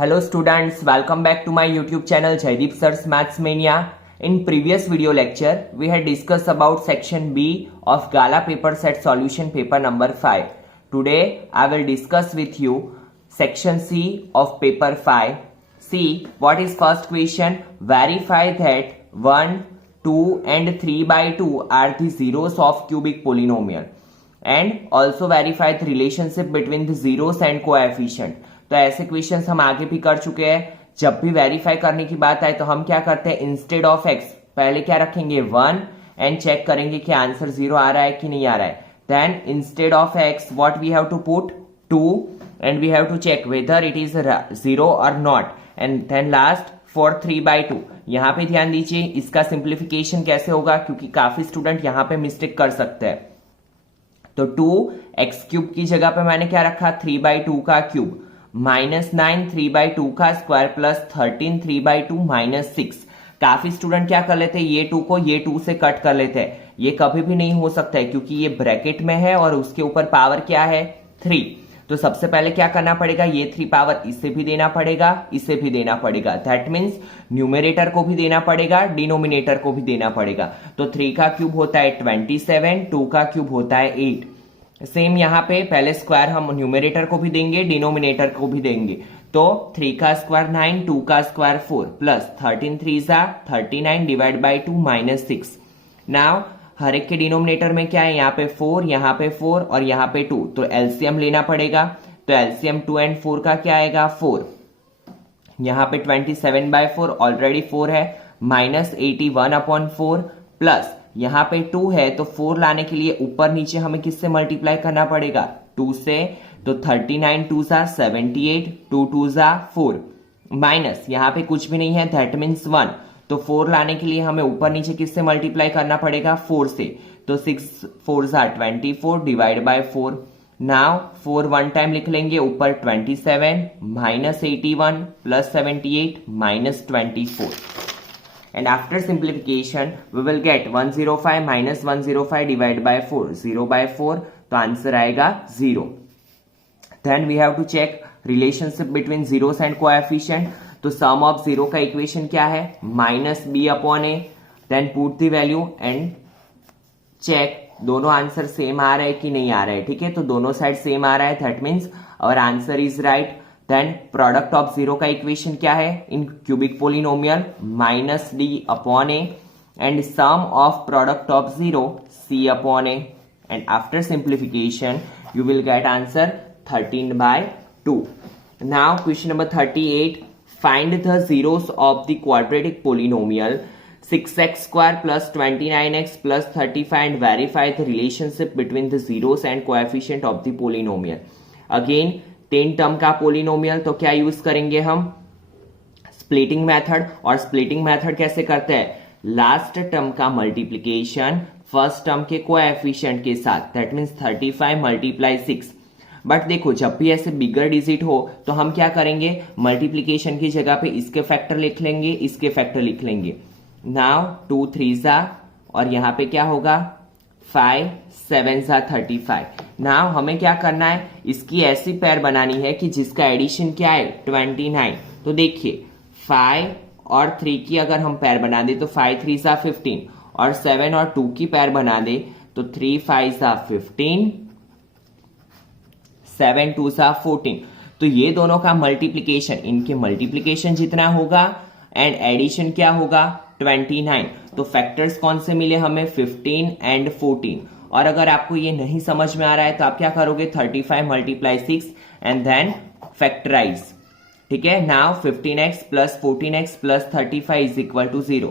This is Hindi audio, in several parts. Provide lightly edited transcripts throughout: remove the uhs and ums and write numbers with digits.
Hello students, welcome back to my YouTube channel Jaideep Sir's Maths Mania. In previous video lecture, we had discussed about section B of Gala paper set solution paper number 5. Today, I will discuss with you section C of paper 5. See, what is first question? Verify that 1, 2 and 3 by 2 are the zeros of cubic polynomial. And also verify the relationship between the zeros and coefficient. तो ऐसे क्वेश्चंस हम आगे भी कर चुके हैं. जब भी वेरीफाई करने की बात आए तो हम क्या करते हैं, इंस्टेड ऑफ एक्स पहले क्या रखेंगे 1 एंड चेक करेंगे कि आंसर 0 आ रहा है कि नहीं आ रहा है. Then instead of x what we have to put 2 and we have to check whether it is 0 और not. And then last for 3 by 2. यहाँ पे ध्यान दीजिए इसका सिंप्लीफिकेशन कैसे होगा, क्योंकि काफी स्टूडेंट यहाँ पे मिस्टेक कर सकते हैं. तो 2x क्यूब की जगह पे मैंने क्या रखा 3 by 2 का क्यूब, -9 3 by 2 का स्क्वायर प्लस 13 3 by 2 -6. काफी स्टूडेंट क्या कर लेते हैं, ये 2 को ये 2 से कट कर लेते हैं. ये कभी भी नहीं हो सकता है क्योंकि ये ब्रैकेट में है और उसके ऊपर पावर क्या है 3. तो सबसे पहले क्या करना पड़ेगा, ये 3 पावर इसे भी देना पड़ेगा, इसे भी देना पड़ेगा. दैट मीन्स न्यूमरेटर को भी देना पड़ेगा, डिनोमिनेटर को भी देना पड़ेगा. तो 3 का क्यूब होता है 27, 2 का क्यूब होता है 8. सेम यहाँ पे पहले स्क्वायर हम न्यूमरेटर को भी देंगे, डिनोमिनेटर को भी देंगे. तो 3 का स्क्वायर 9, 2 का square 4 plus 13 3 39 divide by 2 -6. Now हर एक के डिनोमिनेटर में क्या है, यहाँ पे 4, यहाँ पे 4 और यहाँ पे 2. तो एलसीएम लेना पड़ेगा. तो एलसीएम 2 and 4 का क्या आएगा 4. यहाँ पे 27/4 ऑलरेडी 4 है, -81/4 प्लस यहाँ पे 2 है. तो 4 लाने के लिए ऊपर नीचे हमें किससे मल्टीप्लाई करना पड़ेगा 2 से. तो 39 2 78, 2 2 4 माइनस यहाँ पे कुछ भी नहीं है, दैट मीन्स 1. तो 4 लाने के लिए हमें ऊपर नीचे किससे मल्टीप्लाई करना पड़ेगा 4 से. तो 6 4 24 divide by 4. Now 4 one time लिख लेंगे, ऊपर 27 -81 plus 78 -24. And after simplification, we will get 105 minus 105 divided by 4, 0 by 4. तो आंसर आएगा 0. Then we have to check relationship between zeros and coefficient. तो sum of 0 का इक्वेशन क्या है, -b/a. Then put the value and check दोनों आंसर सेम आ रहा है कि नहीं आ रहा है. ठीक है, तो दोनों साइड सेम आ रहा है, that means our answer is right. Then product of 0 का इक्वेशन क्या है in cubic polynomial, -d/a. And sum of product of 0 c/a. And after simplification you will get answer 13/2. Now question number 38. Find the zeros of the quadratic polynomial 6x square plus 29x plus 35 and verify the relationship between the zeros and coefficient of the polynomial. Again 10 term का पोलिनोमियल, तो क्या यूज करेंगे हम स्प्लिटिंग मेथड. और स्प्लिटिंग मेथड कैसे करते हैं, लास्ट टर्म का मल्टीप्लीकेशन फर्स्ट टर्म के कोएफिशिएंट के साथ, दैट मीन्स 35 × 6. बट देखो जब भी ऐसे बिगर डिजिट हो तो हम क्या करेंगे, मल्टीप्लीकेशन की जगह पे इसके फैक्टर लिख लेंगे, इसके फैक्टर लिख लेंगे. नाउ 2 3 और यहाँ पे क्या होगा 5 7 35. नाउ हमें क्या करना है, इसकी ऐसी पेयर बनानी है कि जिसका एडिशन क्या है 29. तो देखिए 5 और 3 की अगर हम पेयर बना दे तो 5 3 15 और 7 और 2 की पेयर बना दे तो 3 5 15 7 2 14. तो ये दोनों का मल्टीप्लीकेशन, इनके मल्टीप्लीकेशन जितना होगा एंड एडिशन क्या होगा 29. तो फैक्टर्स कौन से मिले हमें 15 and 14. और अगर आपको ये नहीं समझ में आ रहा है तो आप क्या करोगे 35 × 6 एंड देन फैक्टराइज. ठीक है, now 15x plus 14x plus 35 is equal to 0.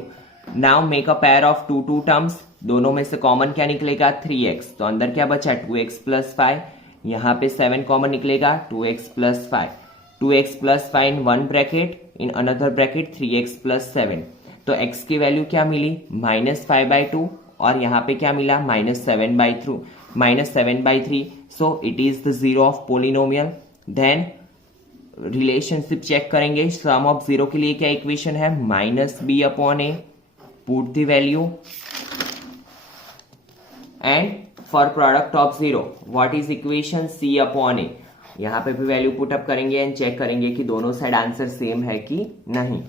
Now make a pair of 2 terms. दोनों में से कॉमन क्या निकलेगा 3x. तो अंदर क्या बचा 2x प्लस 5. यहाँ पे 7 कॉमन निकलेगा 2x plus 5. 2x plus 5 in one bracket, in another bracket 3x plus 7. तो x की वैल्यू क्या मिली -5/2 और यहाँ पे क्या मिला -7/3. So it is the zero of polynomial. Then relationship check करेंगे. सम ऑफ 0 के लिए क्या इक्वेशन है -b/a. Put the value and for product of 0 what is equation c/a. यहाँ पे भी वैल्यू पुट अप करेंगे एंड चेक करेंगे कि दोनों साइड आंसर सेम है कि नहीं।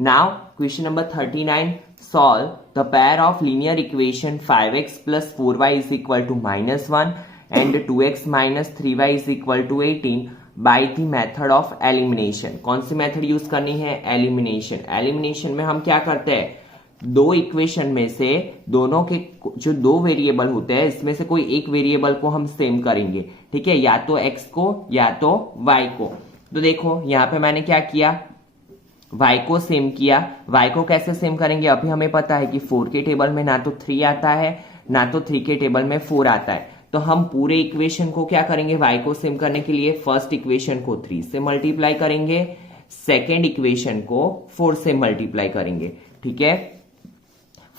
Now question number 39, solve the pair of linear equation 5x plus 4y is equal to -1 and 2x minus 3y is equal to 18 by the method of elimination. कौन सी मेथड यूज करनी है? एलिमिनेशन। एलिमिनेशन में हम क्या करते हैं, दो इक्वेशन में से दोनों के जो दो वेरिएबल होते हैं इसमें से कोई एक वेरिएबल को हम सेम करेंगे, ठीक है, या तो x को या तो y को। तो देखो यहां पे मैंने क्या किया, y को सेम किया। y को कैसे सेम करेंगे? अभी हमें पता है कि 4 के टेबल में ना तो 3 आता है ना तो 3 के टेबल में 4 आता है। तो हम पूरे इक्वेशन को क्या करेंगे, y को सेम करने के लिए फर्स्ट इक्वेशन को 3 से मल्टीप्लाई करेंगे, सेकेंड इक्वेशन को 4 से मल्टीप्लाई करेंगे, ठीक है,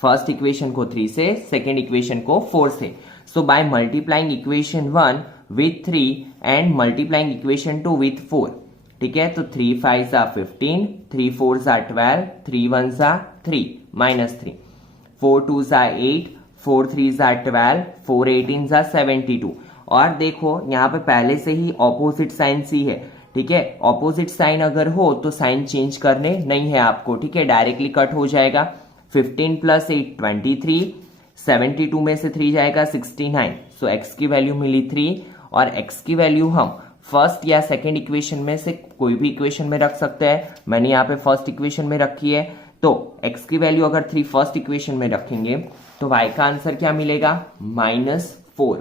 फर्स्ट इक्वेशन को 3 से, सेकेंड इक्वेशन को 4 से। So by multiplying equation 1 with 3 and multiplying equation 2 with 4, ठीक है, तो 3 5 are 15, 3 4 are 12, 3 1 are 3 -3, 4 2 are 8, 4 3 are 12, 4 18 are 72। और देखो यहाँ पे पहले से ही ऑपोजिट साइन सी है, ठीक है, ऑपोजिट साइन अगर हो तो साइन चेंज करने नहीं है आपको, ठीक है, डायरेक्टली कट हो जाएगा। 15 + 8 23, 72 में से 3 जाएगा 69। सो x की वैल्यू मिली 3 और x की वैल्यू हम फर्स्ट या सेकेंड इक्वेशन में से कोई भी इक्वेशन में रख सकते हैं। मैंने यहाँ पे फर्स्ट इक्वेशन में रखी है, तो x की वैल्यू अगर 3 फर्स्ट इक्वेशन में रखेंगे तो y का आंसर क्या मिलेगा, -4।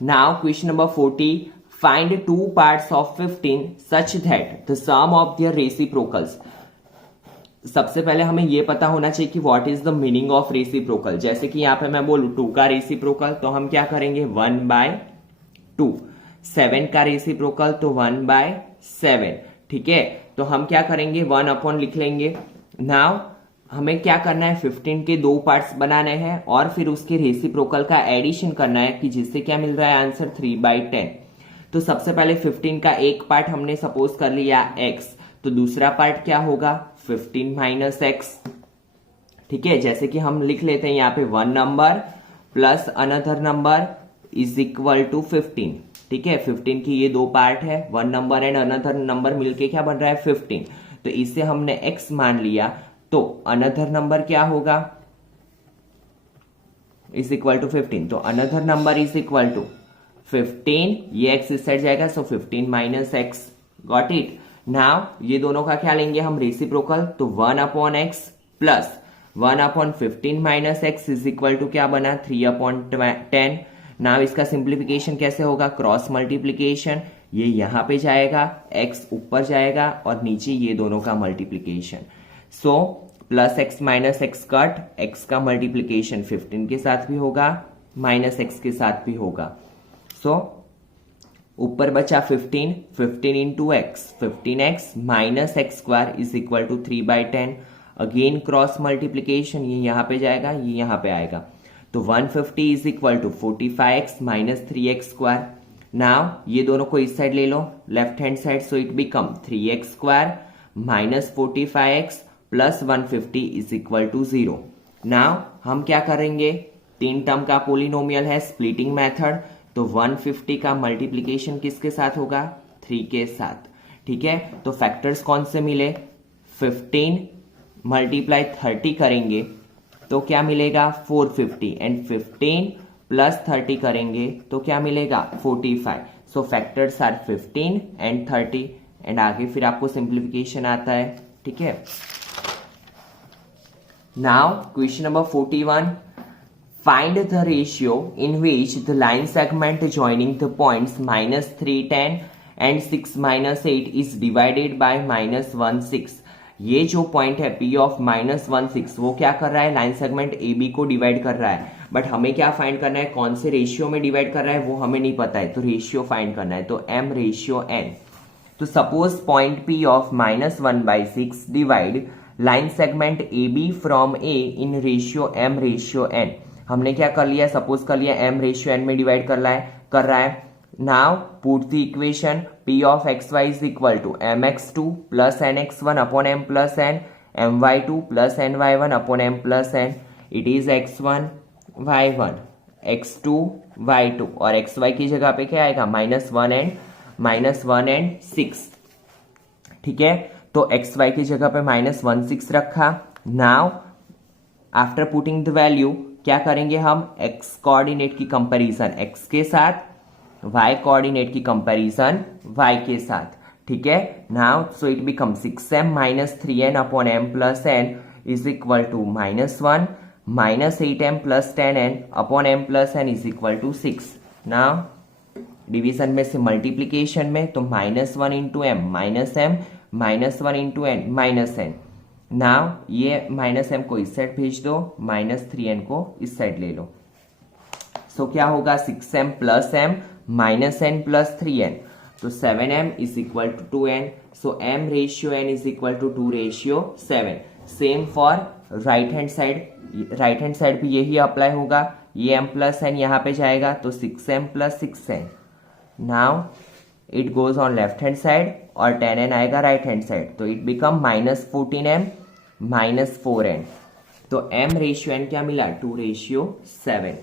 Now question number 40, find 2 parts of 15 such that the sum of their reciprocals. सबसे पहले हमें यह पता होना चाहिए कि what is the meaning of reciprocal. जैसे कि यहां पे मैं बोलूं 2 का रेसिप्रोकल तो हम क्या करेंगे, 1/2। 7 का रेसिप्रोकल तो 1/7, ठीक है, तो हम क्या करेंगे, 1 अपॉन लिख लेंगे। नाउ हमें क्या करना है, 15 के 2 पार्ट्स बनाने हैं और फिर उसके रेसिप्रोकल का एडिशन करना है कि जिससे क्या मिल रहा है आंसर 3/10। तो सबसे पहले 15 का एक पार्ट हमने सपोज कर लिया x, तो दूसरा पार्ट क्या होगा, 15 - x, ठीक है, जैसे कि हम लिख लेते हैं यहाँ पे 1 number plus another number is equal to 15, ठीक है, 15 की ये 2 पार्ट है, 1 नंबर एंड अनदर नंबर मिलके क्या बन रहा है 15। तो इसे हमने x मान लिया, तो अनदर नंबर क्या होगा, इज इक्वल टू 15, तो another number is equal to 15, ये x इस साइड जाएगा, so 15 - x, got it. Now ये दोनों का क्या लेंगे हम, रेसिप्रोकल, तो 1/x plus 1/15 - x is equal to क्या बना, 3/10। नाउ इसका सिंप्लीफिकेशन कैसे होगा, क्रॉस मल्टीप्लीकेशन, ये यहां पे जाएगा, x ऊपर जाएगा और नीचे ये दोनों का मल्टीप्लीकेशन। सो +x - x कट, x का मल्टीप्लीकेशन 15 के साथ भी होगा, -x के साथ भी होगा। सो ऊपर बचा 15, 15 into x, 15x - x² is equal to 3/10। Again cross multiplication, ये यहां पे जाएगा, ये यहां पे आएगा, तो 150 is equal to 45x - 3x²। Now ये दोनों को इस साइड ले लो, left hand side, so it become 3x² - 45x plus 150 is equal to 0। Now हम क्या करेंगे, 3 टर्म का पोलिनोमियल है, स्प्लिटिंग मेथड, तो 150 का मल्टीप्लीकेशन किसके साथ होगा, 3 के साथ, ठीक है, तो फैक्टर्स कौन से मिले, 15 × 30 करेंगे तो क्या मिलेगा 450 एंड 15 + 30 करेंगे तो क्या मिलेगा 45। So factors are 15 and 30 and आगे फिर आपको सिंप्लीफिकेशन आता है, ठीक है। Now question number 41, find the ratio in which the line segment joining the points -3 10 and 6 -8 is divided by -1 6। ये जो पॉइंट है P ऑफ -1 6 वो क्या कर रहा है, लाइन सेगमेंट AB को डिवाइड कर रहा है, बट हमें क्या फाइंड करना है, कौन से रेशियो में डिवाइड कर रहा है वो हमें नहीं पता है, तो रेशियो फाइंड करना है, तो M/N। तो suppose point P of -1/6 divide line segment AB from A in ratio M/N। हमने क्या कर लिया, सपोज कर लिया M/N में डिवाइड कर रहा है। Now put the equation P of xy is equal to mx2 plus nx1 upon m plus n, my2 plus ny1 upon m plus n, it is x1 y1 x2 y2 और xy की जगह पे क्या आएगा -1 एंड 6। ठीक है, तो xy की जगह पे -16 रखा। Now after putting the value क्या करेंगे हम, x कोऑर्डिनेट की कंपैरिजन x के साथ, y कोऑर्डिनेट की कंपैरिजन y के साथ। ठीक है, now so it become 6m - 3n upon m plus n is equal to -1 -8m plus 10n upon m plus n is equal to 6। Now division में से मल्टीप्लीकेशन में, तो -1 into m -1 into n -n। Now ये -m को इस साइड भेज दो, -3n को इस साइड ले लो। सो क्या होगा, 6m plus m minus n plus 3n, तो 7m is equal to 2n। So m ratio n is equal to 2 ratio 7। Same for right hand side भी यही अप्लाई होगा। ये m प्लस n यहाँ पे जाएगा तो 6m plus 6n। Now it goes on left hand side और 10n आएगा राइट हैंड साइड, तो इट बिकम -14m -4n। तो m रेशियो n क्या मिला, 2 ratio 7।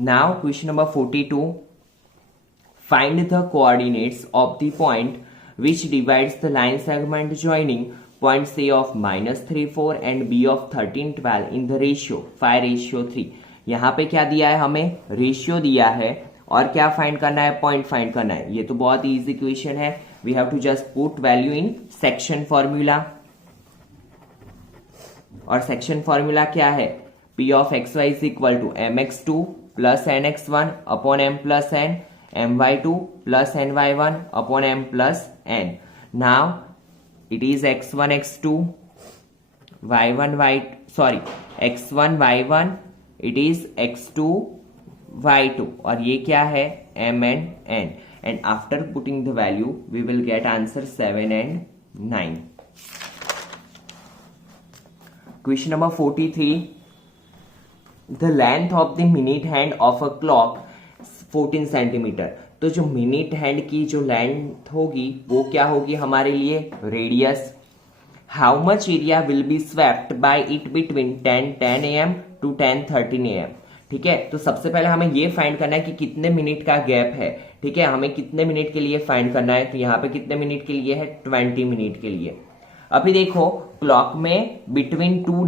Now question number 42, find the coordinates of the point which divides the line segment joining points A of -3 4 and B of 13 12 in the ratio 5:3। यहाँ पे क्या दिया है, हमें रेशियो दिया है और क्या फाइंड करना है, पॉइंट फाइंड करना है। ये तो बहुत ही इजी क्वेश्चन है। We have to just put value in section formula, और सेक्शन फॉर्मूला क्या है, P of xy is equal to mx2 plus nx1 upon m plus n, my2 plus ny1 upon m plus n. Now it is x1 x2 y1 x1 y1, it is x2 y2 और ये क्या है, m and n, and after putting the value we will get answer 7 and 9. Question number 43, the length of the minute hand of a clock 14 centimetre. तो जो मिनट हैंड की जो लेंथ होगी वो क्या होगी हमारे लिए, radius. How much area will be swept by it between 10 AM to 10:13 AM। ठीक है, तो सबसे पहले हमें ये फाइंड करना है कि कितने मिनट का गैप है। ठीक है, हमें कितने मिनट के लिए फाइंड करना है, तो यहाँ पे कितने मिनट के लिए है, 20 मिनट के लिए। अभी देखो क्लॉक में between 2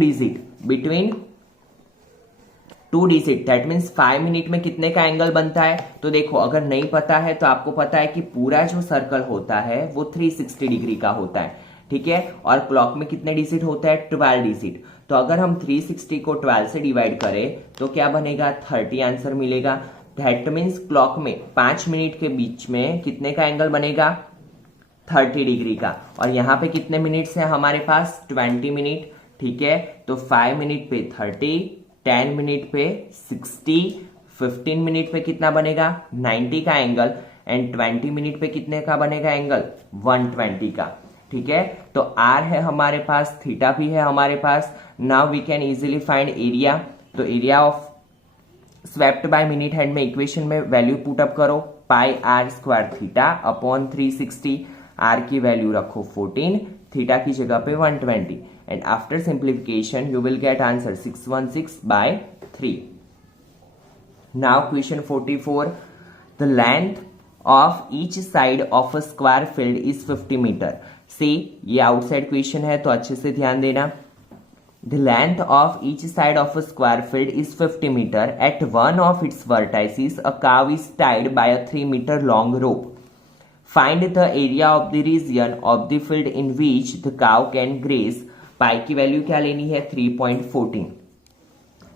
digit that means 5 minute में कितने का एंगल बनता है। तो देखो अगर नहीं पता है तो आपको पता है कि पूरा जो सर्कल होता है वो 360 डिग्री का होता है। ठीक है, और क्लॉक में कितने डिजिट होता है, 12 डिजिट। तो अगर हम 360 को 12 से डिवाइड करें तो क्या बनेगा, 30 आंसर मिलेगा। दैट मीन्स क्लॉक में 5 मिनट के बीच में कितने का एंगल बनेगा, 30 डिग्री का। और यहाँ पे कितने मिनट्स है हमारे पास, 20 मिनट। ठीक है, तो 5 मिनट पे 30, 10 मिनट पे 60, 15 मिनट पे कितना बनेगा, 90 का एंगल, एंड 20 मिनट पे कितने का बनेगा एंगल, 120 का। ठीक है, तो आर है हमारे पास, थीटा भी है हमारे पास। Now we can easily find area. तो area of swept by minute hand में इक्वेशन में वैल्यू पुट अप करो, pi r square theta upon 360। R की वैल्यू रखो 14, थीटा की जगह पे 120, and after simplification you will get answer 616/3. Now question 44, the length of each side of a square field is 50 meter. See, ये outside question है तो अच्छे से ध्यान देना। The length of each side of a square field is 50 meter. At one of its vertices a cow is tied by a 3 meter long rope. Find the area of the region of the field in which the cow can graze. पाई की वैल्यू क्या लेनी है, 3.14।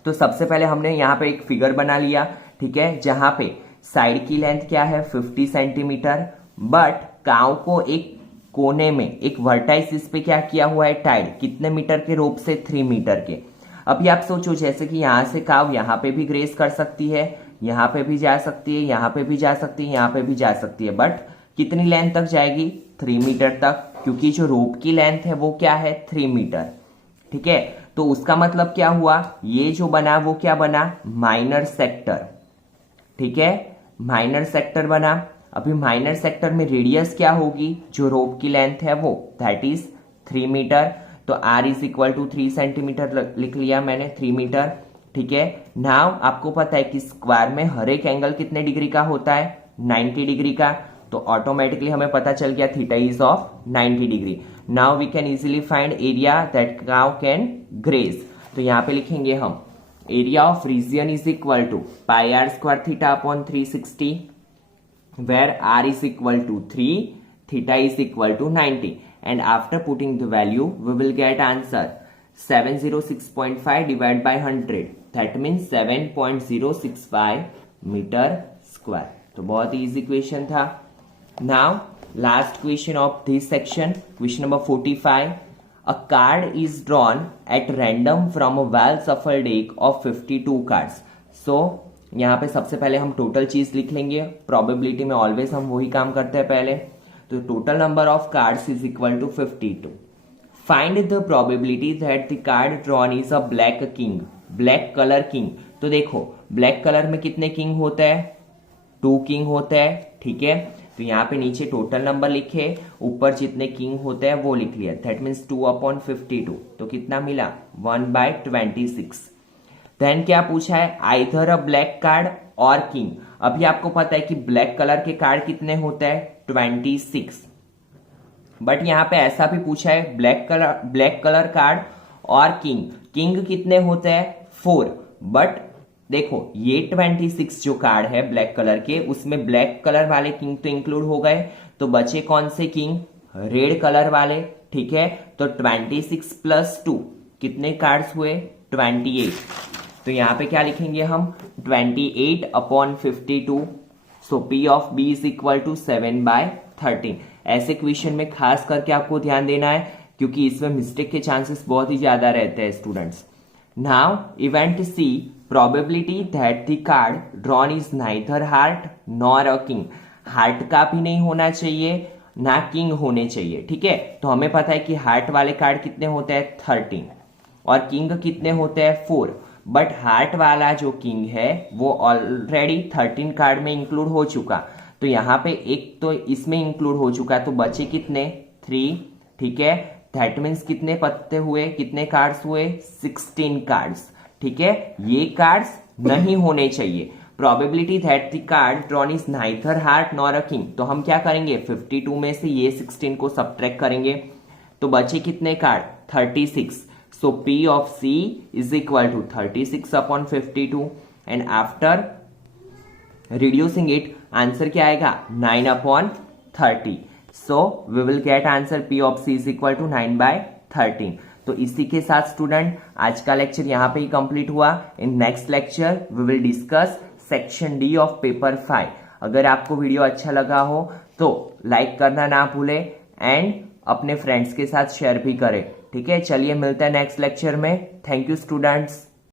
तो सबसे पहले हमने यहाँ पे एक फिगर बना लिया। ठीक है, जहां पे साइड की लेंथ क्या है, 50 सेंटीमीटर, बट काव को एक कोने में एक वर्टाइस इस पे क्या किया हुआ है, टाइड, कितने मीटर के रोप से, 3 मीटर के। अभी आप सोचो जैसे कि यहां से काव यहाँ पे भी ग्रेस कर सकती है, यहाँ पे भी जा सकती है, यहाँ पे भी जा सकती है, यहाँ पे भी जा सकती है, बट कितनी लेंथ तक जाएगी, 3 मीटर तक, क्योंकि जो रोप की लेंथ है वो क्या है, 3 मीटर। ठीक है, तो उसका मतलब क्या हुआ, ये जो बना वो क्या बना, माइनर सेक्टर। ठीक है, माइनर सेक्टर बना। अभी माइनर सेक्टर में रेडियस क्या होगी, जो रोप की लेंथ है वो, दैट इज 3 मीटर। तो r is equal to 3 centimetre लिख लिया मैंने, 3 मीटर। ठीक है। नाउ आपको पता है कि स्क्वायर में हर एक एंगल कितने डिग्री का होता है, 90 डिग्री का, तो ऑटोमेटिकली हमें पता चल गया theta is of 90 degree. Now we can easily find area that cow can graze. तो यहाँ पे लिखेंगे हम area of region is equal to pi r square theta upon 360, where r is equal to 3, theta is equal to 90, and after putting the value we will get answer 706.5 divided by 100, that means 7.065 metre square. तो बहुत ही इजी क्वेश्चन था। Now last question of this section, question number 45। A card is drawn at random from a well shuffled deck of 52 cards. So यहाँ पे सबसे पहले हम टोटल चीज लिख लेंगे। प्रोबेबिलिटी में ऑलवेज हम वही काम करते हैं पहले। तो total number of cards is equal to 52। Find the probability that the card drawn is a black king, black colour king. तो देखो ब्लैक कलर में कितने किंग होते हैं, 2 किंग होते हैं, ठीक है। तो यहाँ पे नीचे टोटल नंबर लिखे, ऊपर जितने किंग होते हैं वो लिख लिया, दैट मीन्स 2/52। तो कितना मिला, 1/26। देन क्या पूछा है, आइदर अ ब्लैक कार्ड और किंग। अभी आपको पता है कि ब्लैक कलर के कार्ड कितने होते हैं, 26। बट यहाँ पे ऐसा भी पूछा है ब्लैक कलर कार्ड और किंग, किंग कितने होते हैं, 4। बट देखो ये 26 जो कार्ड है ब्लैक कलर के, उसमें ब्लैक कलर वाले किंग तो इंक्लूड हो गए, तो बचे कौन से किंग, रेड कलर वाले, ठीक है। तो 26 + 2 कितने कार्ड्स हुए, 28। तो यहाँ पे क्या लिखेंगे हम, 28/52। So P of B is equal to 7/13। ऐसे क्वेश्चन में खास करके आपको ध्यान देना है, क्योंकि इसमें मिस्टेक के चांसेस बहुत ही ज्यादा रहते हैं students. Now event C, probability that the card drawn is neither heart nor a king। Heart का भी नहीं होना चाहिए ना किंग होने चाहिए, ठीक है। तो हमें पता है कि हार्ट वाले कार्ड कितने होते हैं, 13, और किंग कितने होते हैं, 4। बट हार्ट वाला जो किंग है वो ऑलरेडी 13 कार्ड में इंक्लूड हो चुका, तो यहाँ पे एक तो इसमें इंक्लूड हो चुका, तो बचे कितने, 3, ठीक है। दैट मीन्स कितने पत्ते हुए, कितने कार्ड्स हुए, 16 कार्ड्स, ठीक है। ये कार्ड्स नहीं होने चाहिए। Probability that the card drawn is neither heart nor a king. तो हम क्या करेंगे, 52 में से ये 16 को सब्ट्रैक्ट करेंगे, तो बचे कितने card, 36। So P of C is equal to 36/52, and after reducing it answer क्या आएगा, 9/30। So we will get answer P of C is equal to 9/13। तो इसी के साथ स्टूडेंट आज का लेक्चर यहाँ पे ही कंप्लीट हुआ। In next lecture we will discuss section D of paper 5। अगर आपको वीडियो अच्छा लगा हो तो लाइक करना ना भूले एंड अपने फ्रेंड्स के साथ शेयर भी करें, ठीक है। चलिए मिलते हैं नेक्स्ट लेक्चर में। Thank you students.